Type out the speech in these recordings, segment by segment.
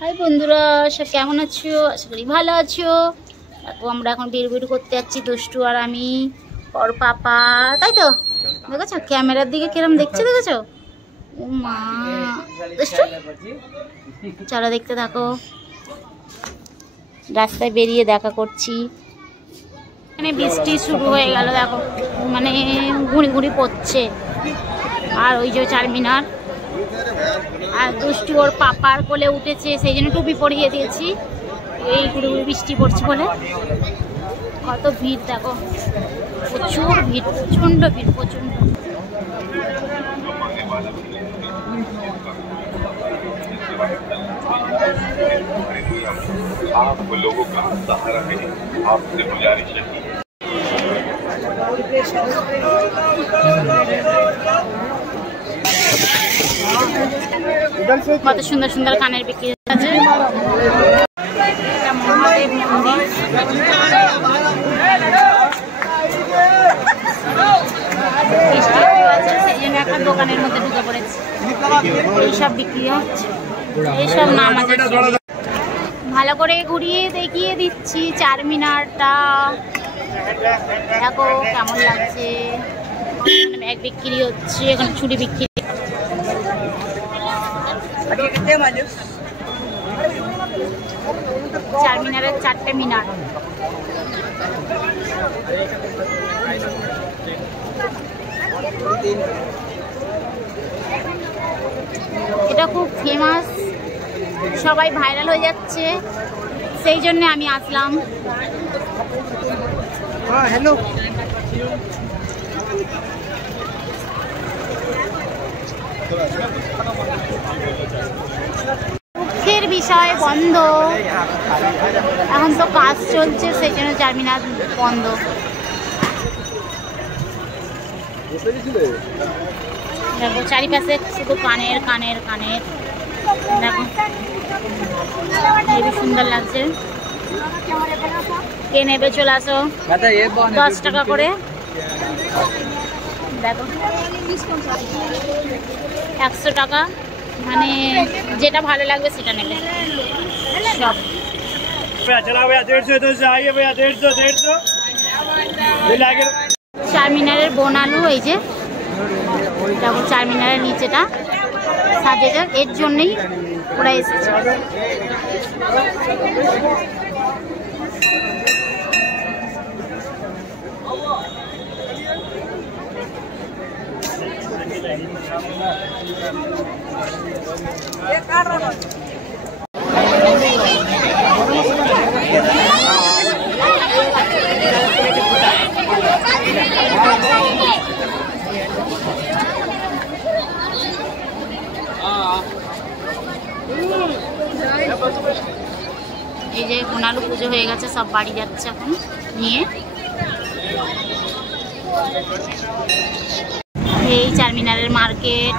হাই বন্ধুরা, সব কেমন আছো? আশা করি ভালো আছো। দেখো আমরা এখন বের করতে যাচ্ছি, দুষ্টু আর আমি, ওর পাপা, তাই তো? দেখেছো ক্যামেরার দিকে কিরম দেখছো, দেখেছো? ও মা, দুষ্টু চলো দেখতে থাকো। রাস্তায় বেরিয়ে দেখা করছি। এখানে বৃষ্টি শুরু হয়ে গেল, দেখো মানে ঘুড়ি ঘুড়ি পড়ছে। আর ওই যে চারমিনার, আর দুষ্টু ওর পাপার কোলে উঠেছে, সেই জন্য টুপি পরিয়ে দিয়েছি। এই ঘুরে ঘুরে বৃষ্টি পড়ছে বলে। কত ভিড় দেখো, প্রচুর ভিড়, প্রচন্ড ভিড়, প্রচন্ড। কত সুন্দর সুন্দর কানের বিক্রি আছে। মহাদেব মন্দির, সেই জন্য একটা দোকানের মধ্যে ঢুকে পড়েছে। এইসব বিক্রি হচ্ছে, এইসব নাম আছে। ভালো করে ঘুরিয়ে দেখিয়ে দিচ্ছি চারমিনারটা, দেখো কেমন লাগছে। ব্যাগ বিক্রি হচ্ছে, এখন ছুরি বিক্রি। চারমিনারের চারটে মিনার। এটা খুব ফেমাস, সবাই ভাইরাল হয়ে যাচ্ছে, সেই জন্য আমি আসলাম। হ্যালো, দুঃখের বিষয় বন্ধ, এখন তো কাজ চলছে, সেই জন্য চারমিনার বন্ধ। দেখো চারিপাশে শুধু কানের কানের কানের, দেখো খুবই সুন্দর লাগছে। কে নেবে চলে আসো, 10 টাকা করে। দেখো 100 টাকা, মানে যেটা ভালো লাগবে সেটা নেবে সব। চারমিনারের বোনালু, এই যে দেখো চারমিনারের নিচেটা সাজেটা, এর জন্যই ওরা এসেছে। এই যে বোনালু পুজো হয়ে গেছে, সব বাড়ি যাচ্ছে এখন নিয়ে। এই চারমিনারের মার্কেট,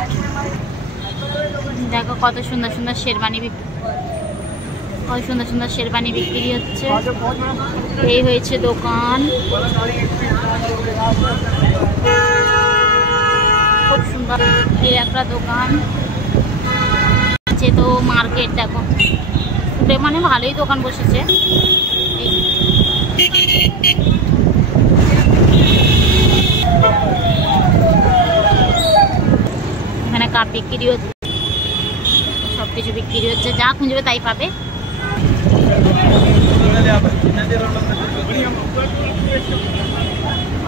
দেখো কত সুন্দর সুন্দর শেরবানি, কত সুন্দর সুন্দর শেরবানি বিক্রি হচ্ছে। এই হয়েছে দোকান, খুব সুন্দর। এই একটা দোকান আছে, তো মার্কেট দেখো মানে ভালোই দোকান বসেছে। এখানে কাপ বিক্রি হচ্ছে, সবকিছু বিক্রি হচ্ছে, যা খুঁজবে তাই পাবে।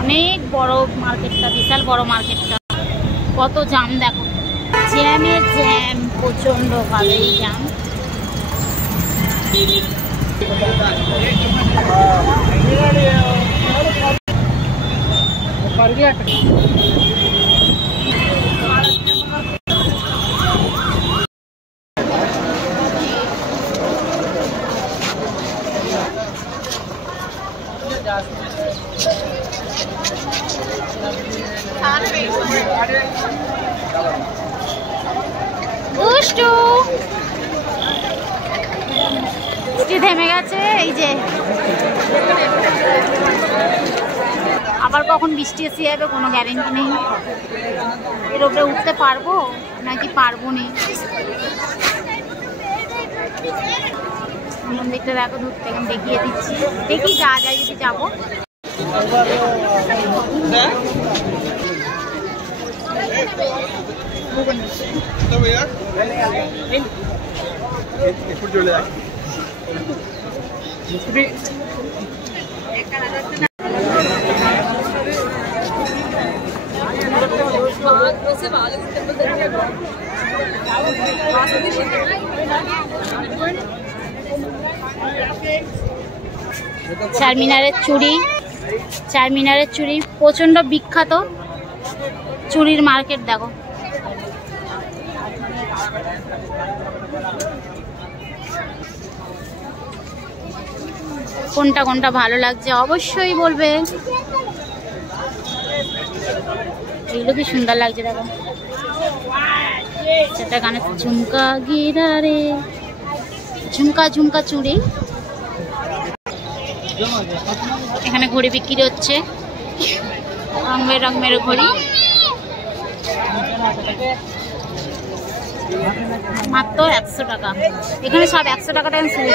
অনেক বড় মার্কেটটা, বিশাল বড় মার্কেটটা। কত জ্যাম দেখো, জ্যামে জ্যাম, প্রচন্ড ভাবেই জ্যাম। দুষ্টু থেমে গেছে, এই যে আবার কখন বৃষ্টি এসে যাবে কোনো গ্যারেন্টি নেই। এর উপরে উঠতে পারবো নাকি পারবো না। মন্দিরটা দেখো দূর থেকে আমি দেখিয়ে দিচ্ছি। দেখি যা যায় যদি যাবো। চারমিনারের চুড়ি, চারমিনারের চুড়ি প্রচন্ড বিখ্যাত চুড়ির মার্কেট দেখো। কোনটা কোনটা ভালো লাগছে অবশ্যই বলবে। এগুলো কি সুন্দর লাগছে দেখো। সেটা গানে ঝুমকা গিরা রে, ঝুমকা ঝুমকা চুড়ি। এখানে ঘড়ি বিক্রি হচ্ছে, রং বেরঙের ঘড়ি, মাত্র 100 টাকা। এখানে সব 100 টাকা টাইম শুরু।